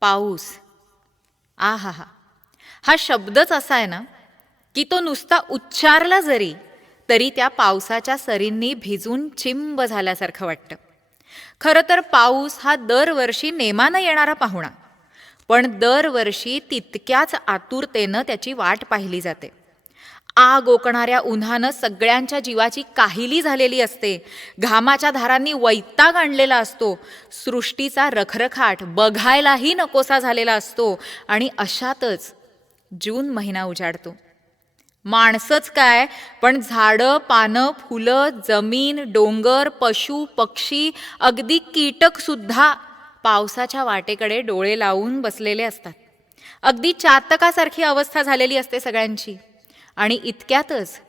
पाऊस. आ हा हा हा शब्दच असा आहे ना की तो नुसता उच्चारला जरी तरी त्या पावसाच्या सरींनी भिजून चिंब झाल्यासारखं वाटतं. खरं तर पाऊस हा दरवर्षी नेमानं येणारा पाहुणा. पण दरवर्षी तितक्याच आतुरतेनं त्याची वाट पाहिली जाते. आग ओकणाऱ्या उन्हानं सगळ्यांच्या जीवाची काहिली झालेली असते. घामाच्या धारांनी वैताग आणलेला असतो. सृष्टीचा रखरखाट बघायलाही नकोसा झालेला असतो आणि अशातच जून महिना उजाडतो. माणसंच काय पण झाडं पानं फुलं जमीन डोंगर पशु पक्षी अगदी कीटकसुद्धा पावसाच्या वाटेकडे डोळे लावून बसलेले असतात. अगदी चातकासारखी अवस्था झालेली असते सगळ्यांची. आणि इतक्यातच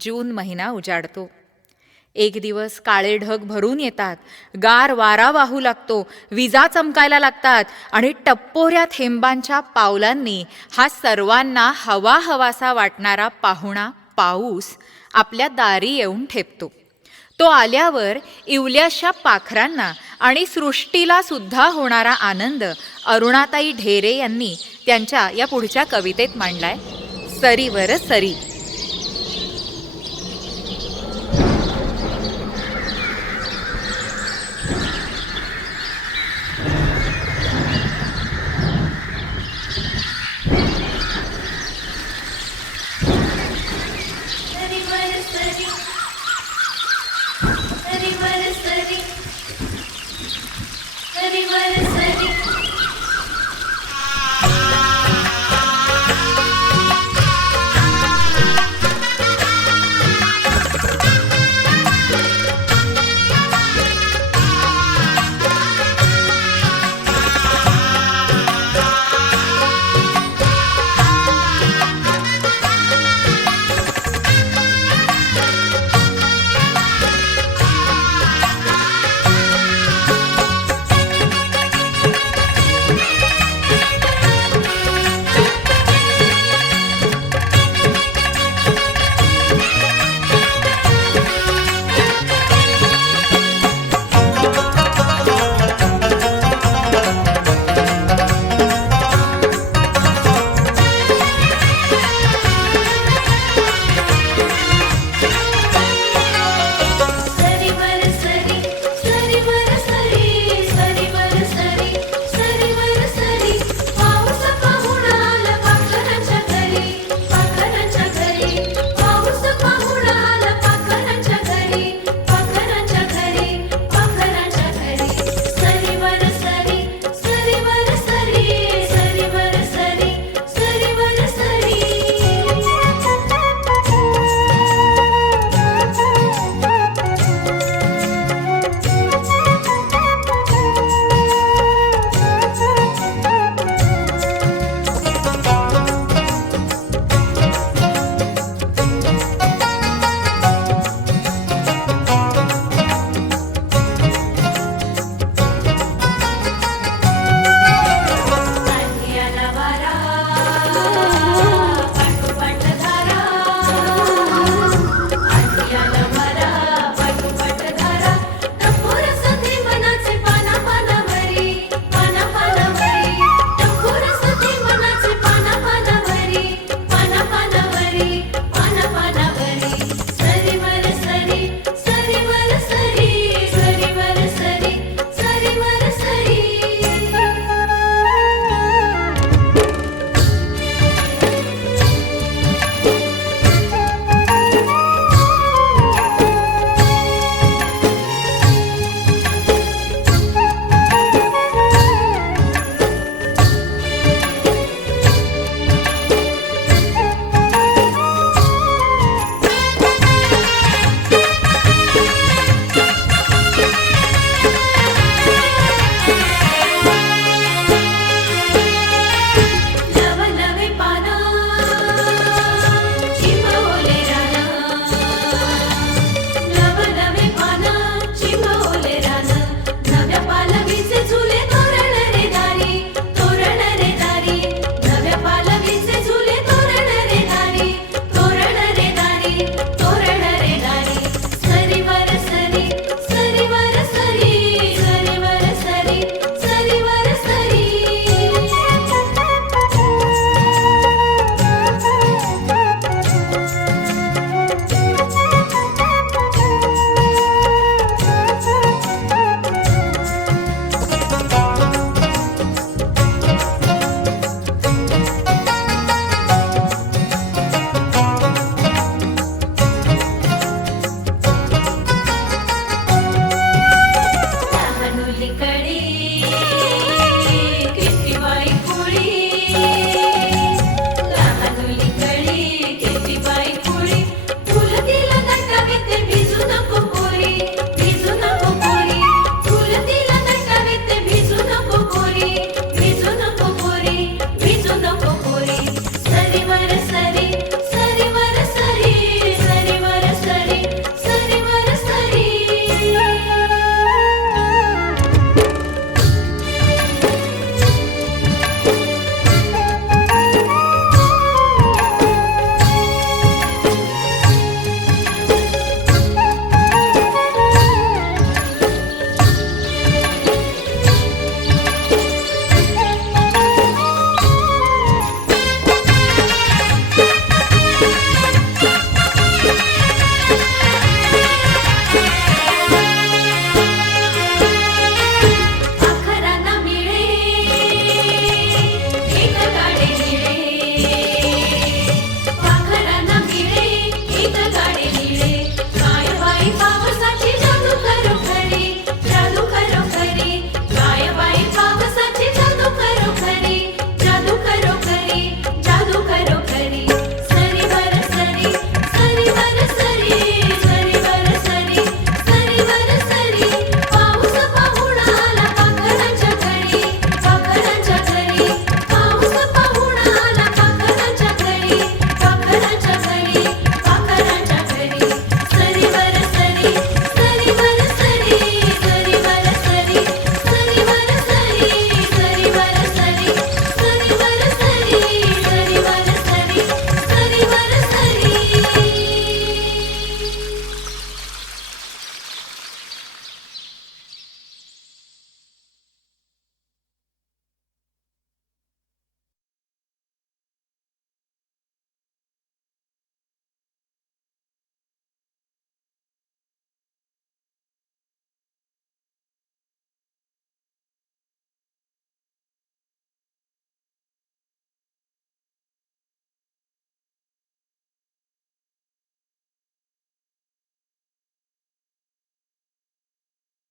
जून महिना उजाडतो. एक दिवस काळे ढग भरून येतात. गार वारा वाहू लागतो. विजा चमकायला लागतात. आणि टप्पोऱ्या थेंबांच्या पावलांनी हा सर्वांना हवा हवासा वाटणारा पाहुणा पाऊस आपल्या दारी येऊन ठेपतो. तो आल्यावर इवल्याशा पाखरांना आणि सृष्टीला सुद्धा होणारा आनंद अरुणाताई ढेरे यांनी त्यांच्या या पुढच्या कवितेत मांडलाय. சரிவர சரி Everybody.